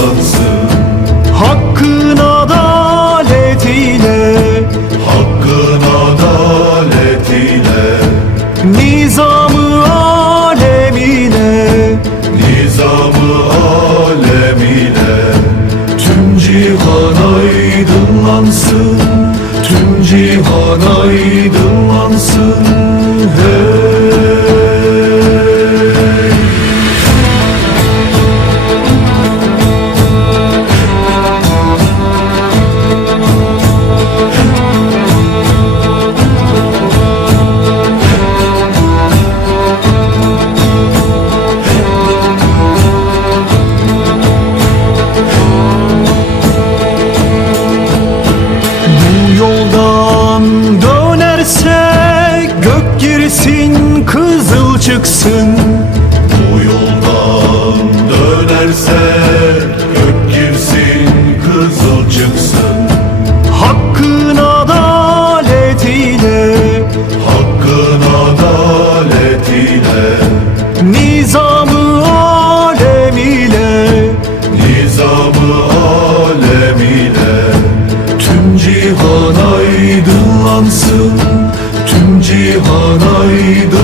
Soylansın. Hakkın adaletiyle, Hakkın adaletiyle, nizamı alemine, nizamı alemine. Tüm cihan aydınlansın, tüm cihan aydınlansın girsin, kızıl çıksın. Bu yoldan dönersek gök girsin, kızıl çıksın. Hakkın adaletiyle, Hakkın adaletiyle, nizamı alemine, nizamı alemine Tüm cihan aydınlansın, harayda